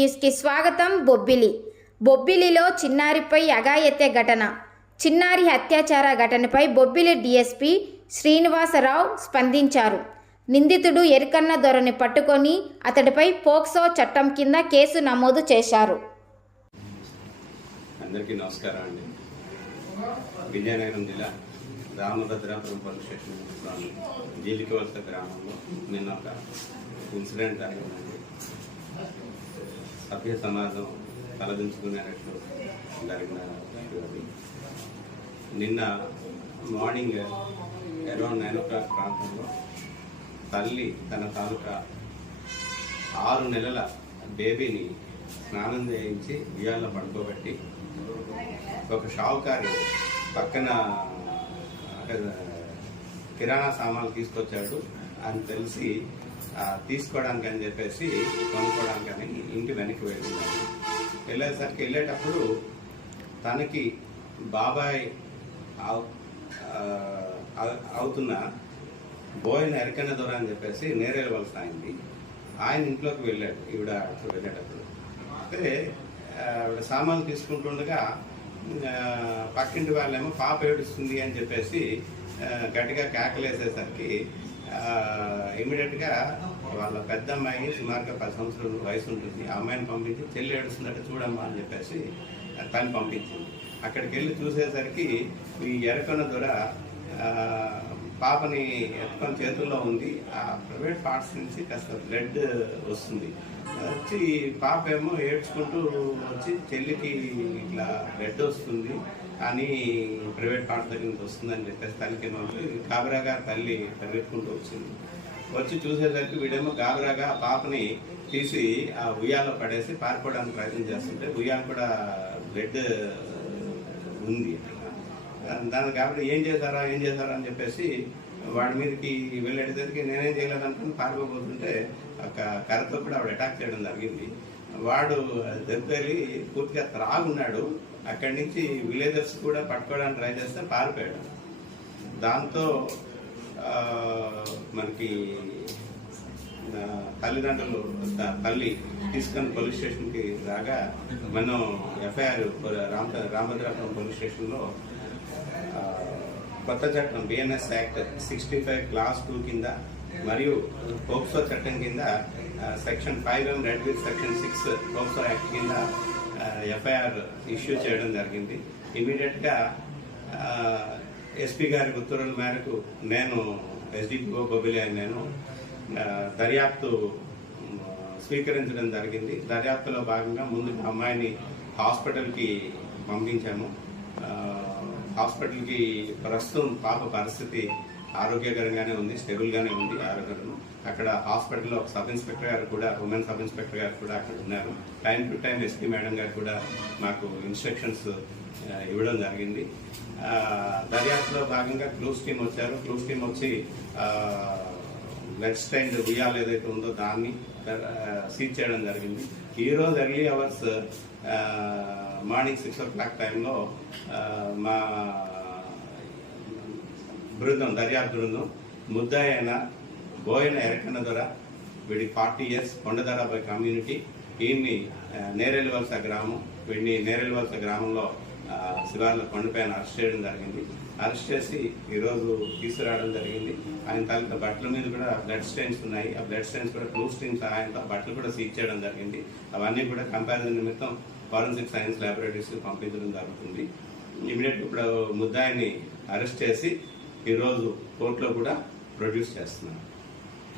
న్యూస్కి స్వాగతం బొబ్బిలి. బొబ్బిలిలో చిన్నారిపై అఘాయత్య ఘటన. చిన్నారి అత్యాచార ఘటనపై బొబ్బిలి డిఎస్పి శ్రీనివాసరావు స్పందించారు. నిందితుడు ఎరుకన్న దొరని పట్టుకొని అతడిపై పోక్సో చట్టం కింద కేసు నమోదు చేశారు. అందరికీ నమస్కారం అండి. విజయనగరం జిల్లా రామభద్రాపురం పోలీస్ స్టేషన్ జీలికవలస గ్రామంలో నిన్న ఒక ఇన్సిడెంట్ జరిగిందండి. సభ్య సమాజం తలదించుకునేటట్లు జరిగిన నిన్న morning around nine o'clock ప్రాంతంలో తల్లి తన తాలూకా ఆరు నెలల బేబీని స్నానం చేయించి ఉయ్యాల్లో పడుకోబెట్టి ఒక షావుకారి పక్కన కిరాణా సామాన్లు తీసుకొచ్చాడు అని తెలిసి తీసుకోవడానికి అని చెప్పేసి కొనుక్కోవడానికి అని ఇంటి వెనక్కి వెళ్ళింది. వెళ్ళేసరికి వెళ్ళేటప్పుడు తనకి బాబాయ్ అవుతున్న బోయిన ఎరకన్న దొర అని చెప్పేసి నేరేళ్ళవలస అయింది. ఆయన ఇంట్లోకి వెళ్ళాడు ఈవిడ వెళ్ళేటప్పుడు. అయితే ఆవిడ సామాన్లు తీసుకుంటుండగా పక్కింటి వాళ్ళేమో పాప ఏడుస్తుంది అని చెప్పేసి గట్టిగా కేకలేసేసరికి ఇమీడియట్గా వాళ్ళ పెద్ద అమ్మాయి సుమారుగా పది సంవత్సరాల వయసు ఉంటుంది ఆ అమ్మాయిని పంపించి చెల్లి ఏడుస్తుందట చూడమ్మా అని చెప్పేసి తను పంపించింది. అక్కడికి వెళ్ళి చూసేసరికి ఈ ఎరకొన దొర పాపని ఎత్తుకొని చేతుల్లో ఉంది. ఆ ప్రైవేట్ పార్ట్స్ నుంచి కాస్త బ్లడ్ వస్తుంది. వచ్చి పాప ఏమో ఏడ్చుకుంటూ వచ్చి చెల్లికి ఇట్లా బ్లడ్ వస్తుంది. కానీ ప్రైవేట్ పార్ట్స్ నుంచి వస్తుందని చెప్పేసి తల్లికి గాబరాగా తల్లి పరిగెట్టుకుంటూ వచ్చింది. వచ్చి చూసేసరికి వీడేమో గాబరాగా ఆ పాపని తీసి ఆ ఉయ్యాలో పడేసి పారిపోవడానికి ప్రయత్నం చేస్తుంటే ఉయ్యాల కూడా బ్లడ్ ఉంది దాని కాబట్టి ఏం చేశారా ఏం చేశారా అని చెప్పేసి వాడి మీదకి వెళ్ళేటసరికి నేనేం చేయలేదనుకుని పారిపోబోతుంటే ఒక కర్రతో కూడా ఆవిడ అటాక్ చేయడం జరిగింది. వాడు దగ్గరి పూర్తిగా త్రాగున్నాడు. అక్కడి నుంచి విలేజర్స్ కూడా పట్టుకోవడానికి ట్రై చేస్తే పారిపోయాడు. దాంతో మనకి తల్లిదండ్రులు త- తల్లి తీసుకొని పోలీస్ స్టేషన్కి రాగా మనం ఎఫ్ఐఆర్ రామ రామభద్రాపురం పోలీస్ స్టేషన్లో కొత్త చట్టం BNS act sixty five clause two కింద మరియు పోక్సో చట్టం కింద section five M read with section six POCSO act కింద ఎఫ్ఐఆర్ ఇష్యూ చేయడం జరిగింది. ఇమీడియట్గా ఎస్పీ గారి ఉత్తర్వుల మేరకు నేను ఎస్డిపిఓ బొబిలి అని నేను దర్యాప్తు స్వీకరించడం జరిగింది. దర్యాప్తులో భాగంగా ముందు మా అమ్మాయిని హాస్పిటల్కి పంపించాము. హాస్పిటల్కి ప్రస్తుతం పాప పరిస్థితి ఆరోగ్యకరంగానే ఉంది స్టేబుల్గానే ఉంది ఆరోగ్యం అక్కడ హాస్పిటల్లో ఒక సబ్ ఇన్స్పెక్టర్ గారు కూడా ఉమెన్ సబ్ ఇన్స్పెక్టర్ గారు కూడా అక్కడ ఉన్నారు. Time to time SP madam గారు కూడా మాకు ఇన్స్ట్రక్షన్స్ ఇవ్వడం జరిగింది. దర్యాప్తులో భాగంగా క్లూస్ టీమ్ వచ్చారు. క్లూస్ టీమ్ వచ్చి వెబ్ స్టైండ్ ఉయ్యాలు ఏదైతే ఉందో దాన్ని సీజ్ చేయడం జరిగింది. ఈ రోజు early hours morning six o'clock టైంలో మా బృందం దర్యాప్తు బృందం ముద్దాయి అయిన బోయన ఎరకన్న దొర వీడి ఫార్టీ ఇయర్స్ కొండదరాబాయ్ కమ్యూనిటీ ఈయన్ని నేరెల్వలస గ్రామం వీడిని నేరెల్వలస గ్రామంలో శివార్ల కొండపైన అరెస్ట్ చేయడం జరిగింది. అరెస్ట్ చేసి ఈరోజు తీసుకురావడం జరిగింది. ఆయన తాలూకా బట్టల మీద కూడా బ్లడ్ స్టెయిన్స్ ఉన్నాయి. ఆ బ్లడ్ స్టెయిన్స్ కూడా క్లూ స్టెయిన్స్ సహాయంతో బట్టలు కూడా సీజ్ చేయడం జరిగింది. అవన్నీ కూడా కంపారిజన్ నిమిత్తం ఫారెన్సిక్ సైన్స్ ల్యాబొరేటరీస్కి పంపించడం జరుగుతుంది. ఇమీడియట్ ఇప్పుడు ముద్దాయిని అరెస్ట్ చేసి ఈరోజు కోర్టులో కూడా ప్రొడ్యూస్ చేస్తున్నారు